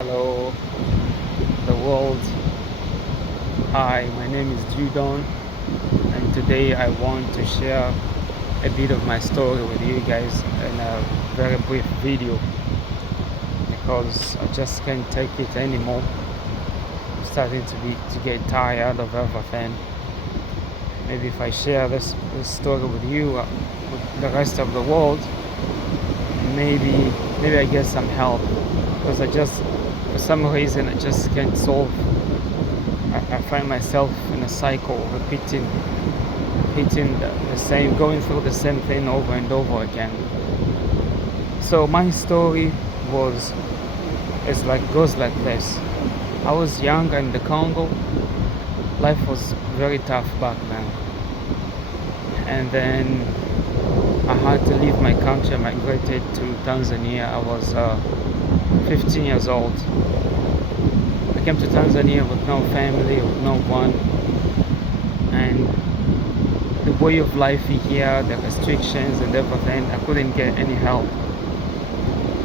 Hello, the world. Hi, my name is Judon, and today I want to share a bit of my story with you guys in a very brief video because I just can't take it anymore. I'm starting to get tired of everything. Maybe if I share this story with you, with the rest of the world, maybe I get some help because for some reason I just can't solve. I find myself in a cycle, repeating the same, going through the same thing over and over again. So my story goes like this. I was young in the Congo. Life was very tough back then, and then I had to leave my country. I migrated to Tanzania. I was 15 years old. I came to Tanzania with no family, with no one, and the way of life here, the restrictions and everything, I couldn't get any help.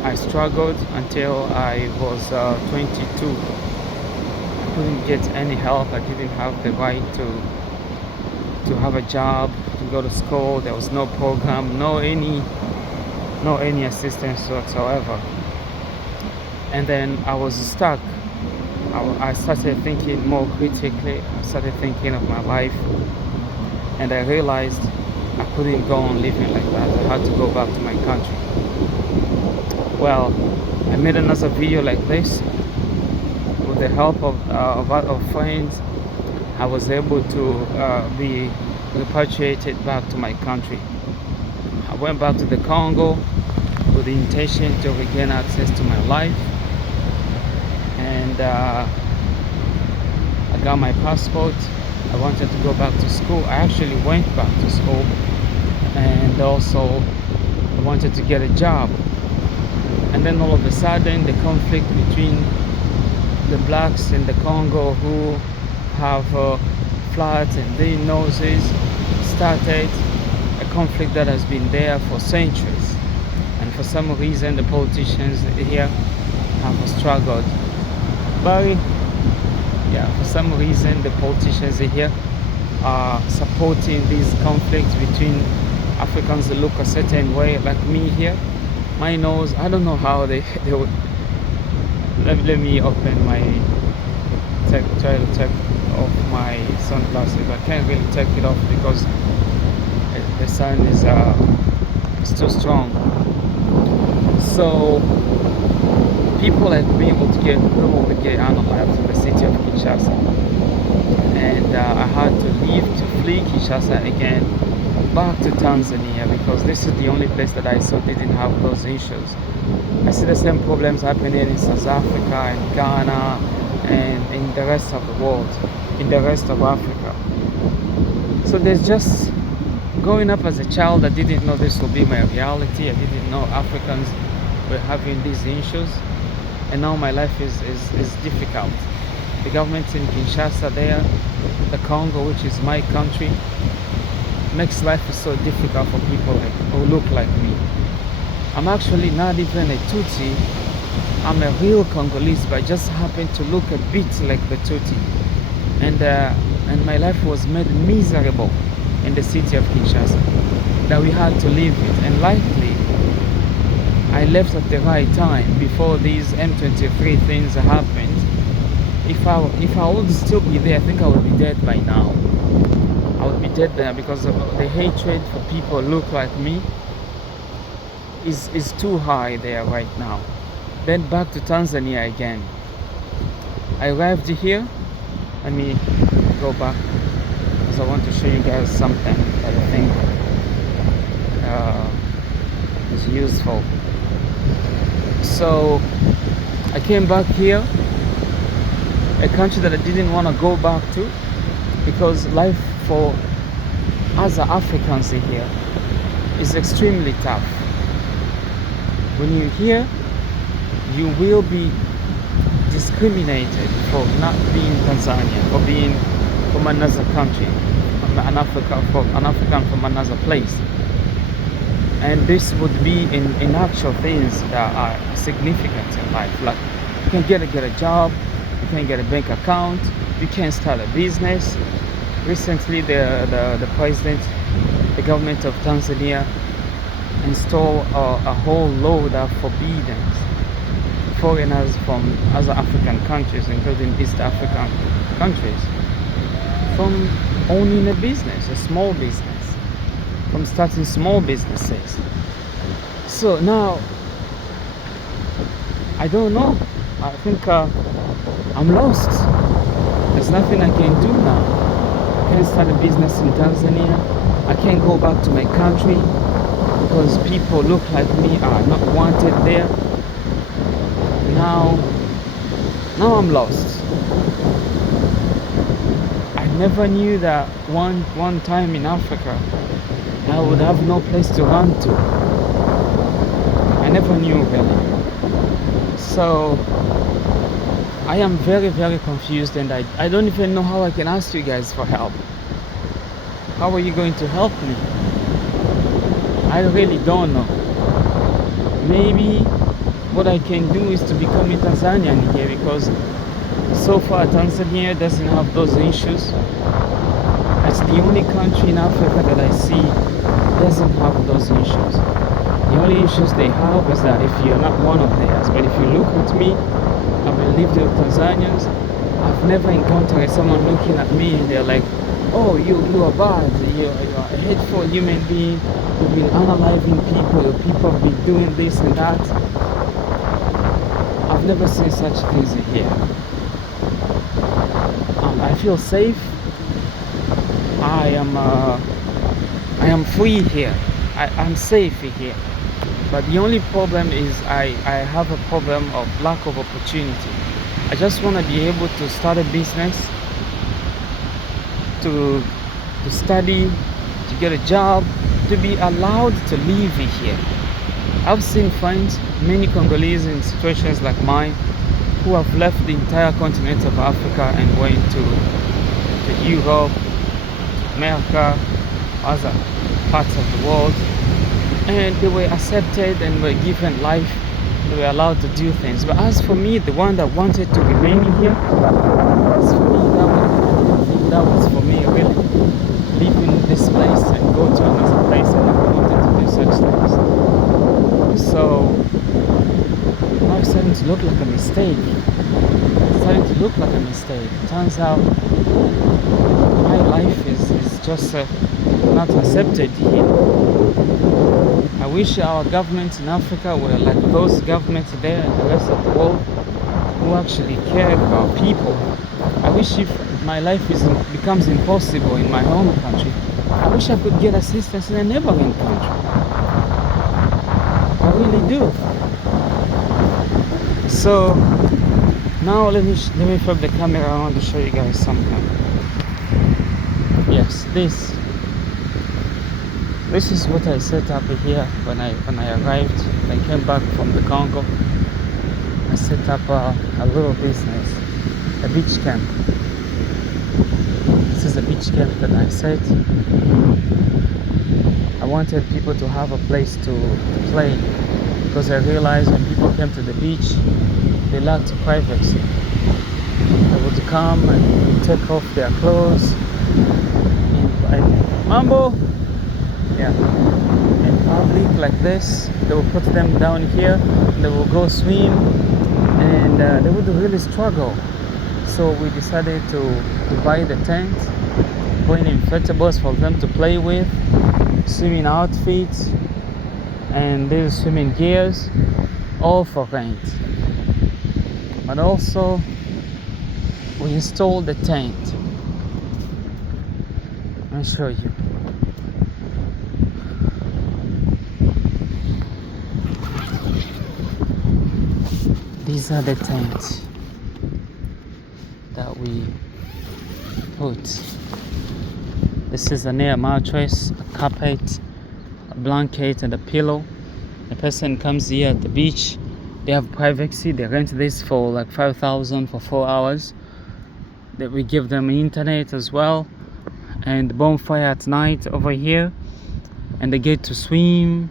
I struggled until I was 22. I couldn't get any help. I didn't have the right to have a job, to go to school. There was no program, no any assistance whatsoever. And then I was stuck. I started thinking more critically. I started thinking of my life, and I realized I couldn't go on living like that. I had to go back to my country. Well, I made another video like this. With the help of friends, I was able to be repatriated back to my country. I went back to the Congo with the intention to regain access to my life, and I got my passport. I wanted to go back to school. I actually went back to school, and also I wanted to get a job. And then all of a sudden, the conflict between the blacks in the Congo who have flat and thin noses started, a conflict that has been there for centuries. And for some reason, the politicians here have struggled. But yeah, for some reason, the politicians here are supporting these conflicts between Africans that look a certain way, like me here. My nose, I don't know how they would. Let me open my try to take off my sunglasses. I can't really take it off because the sun is too strong. So people like me will get analyzed in the city of Kinshasa, and I had to leave to flee Kinshasa again back to Tanzania because this is the only place that I saw didn't have those issues. I see the same problems happening in South Africa and Ghana and in the rest of the world, in the rest of Africa. So there's just growing up as a child, I didn't know this would be my reality. I didn't know Africans were having these issues, and now my life is difficult. The government in Kinshasa there, the Congo, which is my country, makes life so difficult for people who look like me. I'm actually not even a Tutsi. I'm a real Congolese, but I just happen to look a bit like the Tutsi. And my life was made miserable in the city of Kinshasa, that we had to leave it. And likely, I left at the right time before these M23 things happened. If I would still be there, I think I would be dead by now. I would be dead there because of the hatred for people who look like me is too high there right now. Then back to Tanzania again. I arrived here. Let me go back because I want to show you guys something that I think is useful. So I came back here, a country that I didn't want to go back to because life for other Africans here is extremely tough. When you're here, you will be discriminated for not being Tanzania, for being from another country, an African from another place. And this would be in actual things that are significant in life, like can get a job, you can get a bank account, you can start a business. Recently, the president, the government of Tanzania installed a whole load of forbiddance foreigners from other African countries, including East African countries, from owning a business, a small business, from starting small businesses. So now, I don't know. I think I'm lost. There's nothing I can do now. I can't start a business in Tanzania. I can't go back to my country because people look like me are not wanted there. Now I'm lost. I never knew that one time in Africa I would have no place to run to. I never knew really. So I am very, very confused, and I don't even know how I can ask you guys for help. How are you going to help me? I really don't know. Maybe what I can do is to become a Tanzanian here, because so far Tanzania doesn't have those issues. It's the only country in Africa that I see doesn't have those issues. The only issues they have is that if you're not one of theirs. But if you look at me, I've lived with Tanzanians. I've never encountered someone looking at me and they're like, oh, you are bad, you're a hateful human being, you've been unaliving people, your people have been doing this and that. I've never seen such things here. I feel safe. I am free here. I'm safe here. But the only problem is I have a problem of lack of opportunity. I just want to be able to start a business, to study, to get a job, to be allowed to live here. I've seen friends, many Congolese in situations like mine, who have left the entire continent of Africa and went to Europe, America, other parts of the world, and they were accepted and were given life. They were allowed to do things. But as for me, the one that wanted to remain here, as for me, that was for me really. Leaving this place and go to another place, I never wanted to do such things. So now it's starting to look like a mistake. It's starting to look like a mistake. It turns out my life is just not accepted here. I wish our governments in Africa were like those governments there in the rest of the world who actually cared about people. I wish if my life becomes impossible in my home country, I wish I could get assistance in a neighboring country. I really do. So now let me flip the camera around to show you guys something. Yes, this is what I set up here when I arrived. I came back from the Congo. I set up a little business, a beach camp. This is a beach camp that I set. I wanted people to have a place to play, because I realized when people came to the beach, they lacked privacy. They would come and take off their clothes and Mambo! Yeah, in public like this. They will put them down here, they will go swim, and they would really struggle. So we decided to buy the tent, bring inflatables for them to play with, swimming outfits, and these swimming gears, all for rent. But also we installed the tent. Let me show you. These are the tents that we put. This is an air mattress, a carpet, a blanket, and a pillow. A person comes here at the beach, they have privacy. They rent this for like 5,000 for 4 hours. That we give them internet as well, and bonfire at night over here, and they get to swim.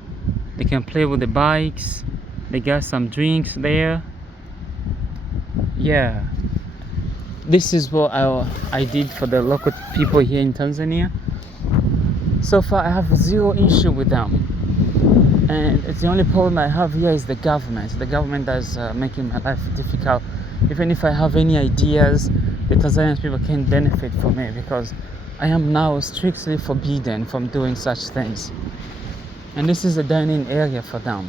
They can play with the bikes. They got some drinks there. Yeah, this is what I did for the local people here in Tanzania. So far I have zero issue with them, and it's the only problem I have here is the government that's making my life difficult. Even if I have any ideas, the Tanzanian people can't benefit from it because I am now strictly forbidden from doing such things. And this is a dining area for them.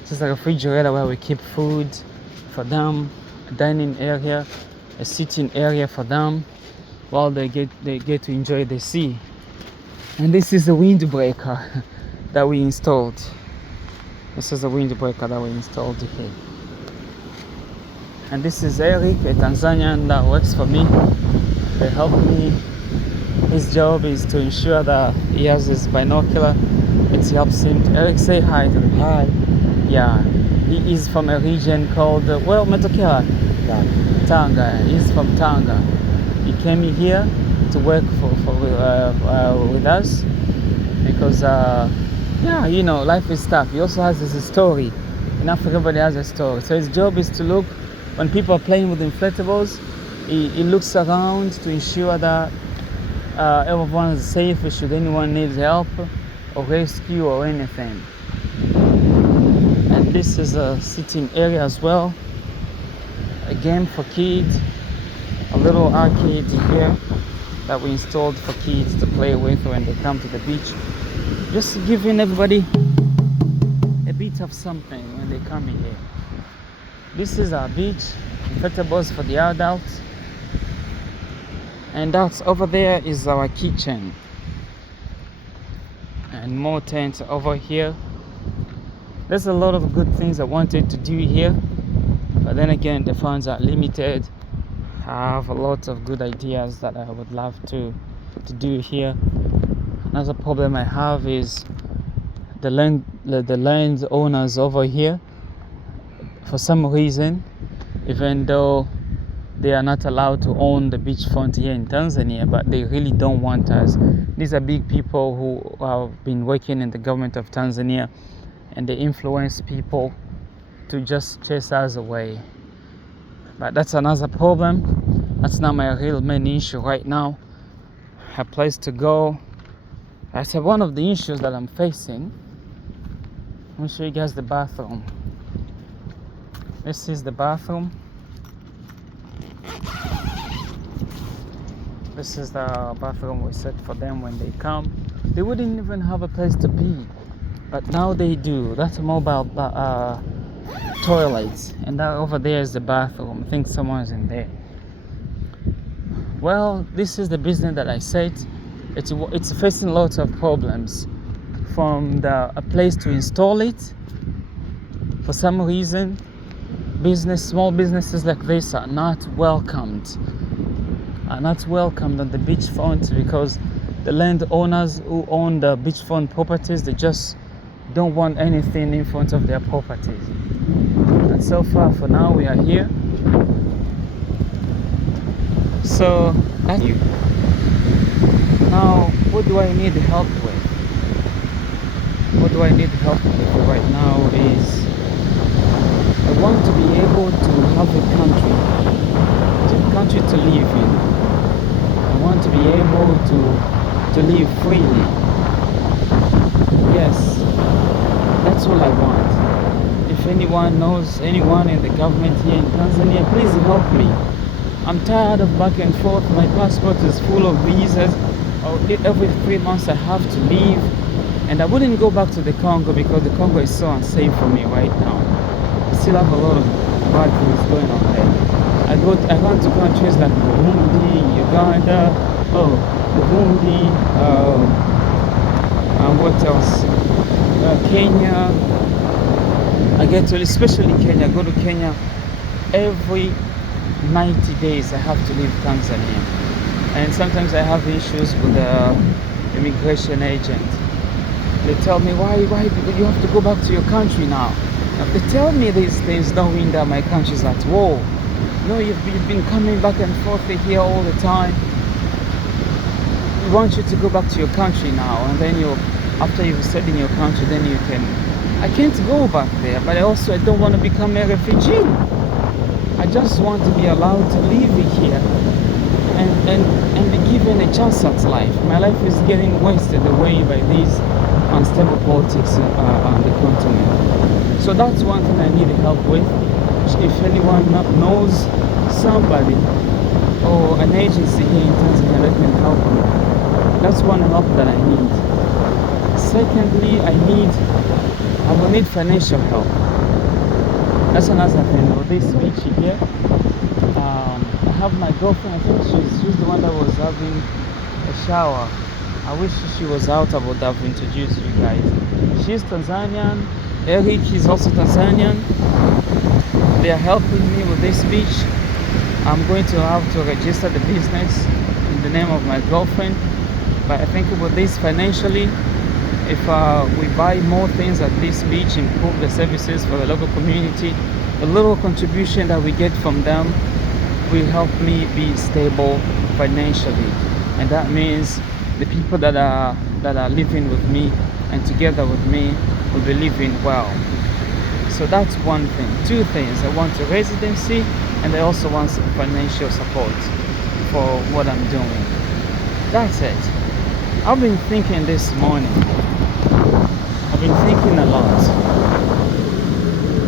This is a refrigerator where we keep food for them, a dining area, a sitting area for them while they get to enjoy the sea. And this is a windbreaker that we installed. This is a windbreaker that we installed here. And this is Eric, a Tanzanian that works for me. They help me. His job is to ensure that he has his binocular. It helps him. Eric, say hi to them. Hi. Yeah, he is from a region called, Metokera. Tanga. He's from Tanga. He came here to work with us because, life is tough. He also has his story. In Africa, everybody has a story. So his job is to look, when people are playing with inflatables, he looks around to ensure that everyone is safe should anyone need help or rescue or anything. And this is a sitting area as well, a game for kids, a little arcade here that we installed for kids to play with when they come to the beach, just giving everybody a bit of something when they come in here. This is our beach, inflatables for the adults, and that's over there is our kitchen, and more tents over here. There's a lot of good things I wanted to do here, but then again the funds are limited. I have a lot of good ideas that I would love to do here. Another problem I have is the land owners over here, for some reason, even though they are not allowed to own the beachfront here in Tanzania, but they really don't want us. These are big people who have been working in the government of Tanzania, and they influence people to just chase us away. But that's another problem. That's not my real main issue right now. A place to go. That's one of the issues that I'm facing. Let me show you guys the bathroom. This is the bathroom. This is the bathroom we set for them when they come. They wouldn't even have a place to pee, but now they do. That's a mobile toilets, and that over there is the bathroom. I think someone's in there. Well, this is the business that I said. It's facing lots of problems. From a place to install it, for some reason, small businesses like this are not welcomed. On the beachfront because the landowners who own the beachfront properties, they just don't want anything in front of their properties. And so far, for now, we are here. So that's you. Now, what do I need help with? What do I need help with right now is I want to be able to have a country to live in. I want to be able to live freely. Yes, that's all I want. If anyone knows anyone in the government here in Tanzania, please help me. I'm tired of back and forth. My passport is full of visas. Every 3 months I have to leave. And I wouldn't go back to the Congo because the Congo is so unsafe for me right now. I still have a lot of bad things going on there. I run to countries like Burundi, Uganda, Burundi, what else? Kenya. I get to, especially Kenya, I go to Kenya every 90 days. I have to leave Tanzania. And sometimes I have issues with the immigration agent. They tell me, why you have to go back to your country now? They tell me there's no wind that my country's at war. No, you've been coming back and forth here all the time. We want you to go back to your country now, and then after you've stayed in your country, then you can. I can't go back there, but I don't want to become a refugee. I just want to be allowed to live here and be given a chance at life. My life is getting wasted away by these unstable politics on the continent. So that's one thing I need help with. If anyone knows somebody or an agency here in Tanzania that can help me, that's one help that I need. Secondly, I will need financial help. That's another thing. With this speech here, I have my girlfriend. I think she's the one that was having a shower. I wish she was out. I would have introduced you guys. She's Tanzanian. Eric is also Tanzanian. They are helping me with this speech. I'm going to have to register the business in the name of my girlfriend. But I think with this financially, if we buy more things at this beach, improve the services for the local community, the little contribution that we get from them will help me be stable financially. And that means the people that are living with me and together with me will be living well. So that's one thing. Two things. I want a residency and I also want some financial support for what I'm doing. That's it. I've been thinking this morning. I've been thinking a lot.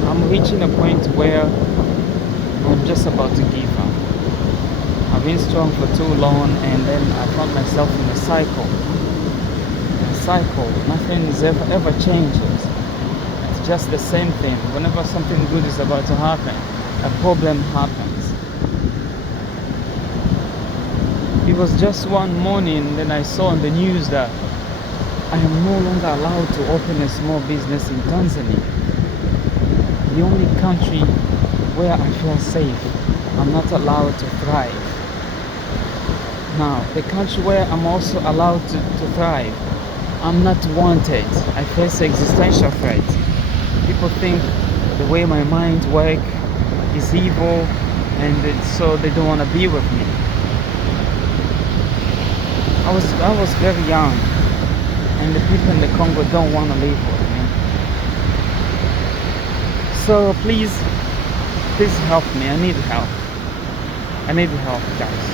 I'm reaching a point where I'm just about to give up. I've been strong for too long and then I found myself in a cycle. Nothing's ever changes. It's just the same thing. Whenever something good is about to happen, a problem happens. It was just one morning then I saw on the news that I am no longer allowed to open a small business in Tanzania. The only country where I feel safe. I'm not allowed to thrive. Now, the country where I'm also allowed to thrive, I'm not wanted. I face existential threats. People think the way my mind works is evil and so they don't want to be with me. I was very young and the people in the Congo don't want to live with me. So please help me. I need help, guys.